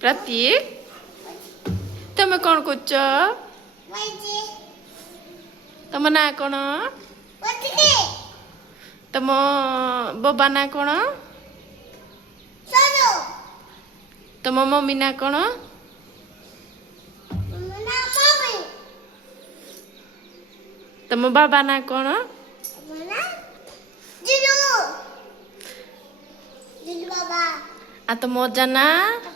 प्रतीक તમે કોણ કૂચ ତମ ନାଁ କ'ଣ ତମ ବାବା ନାଁ କ'ଣ ତମ ମମି ନାଁ କ'ଣ ତମ ବାବା ନାଁ କ'ଣ ଆଉ ତମ ଅଜା ନାଁ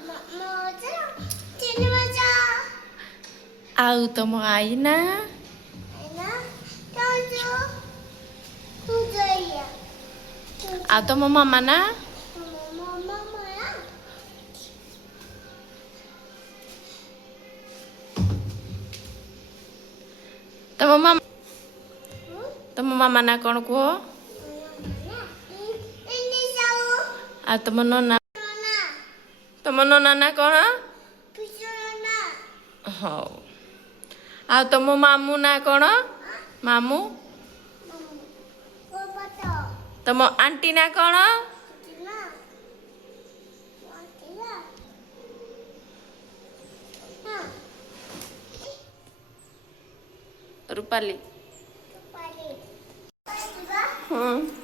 ଆଉ ତମ ଆଈ ନାଁ ଆଉ ତମ ମାମା ନାଁ ତମ ମାମା ନାଁ କ'ଣ କୁହ ଆଉ ତମ ନନା ନାଁ କ'ଣ ହଉ ଆଉ ତମ ମାମୁଁ ନାଁ କ'ଣ ମାମୁଁ ତମ ଆଣ୍ଟି ନାଁ କ'ଣ ରୂପାଲି ହଁ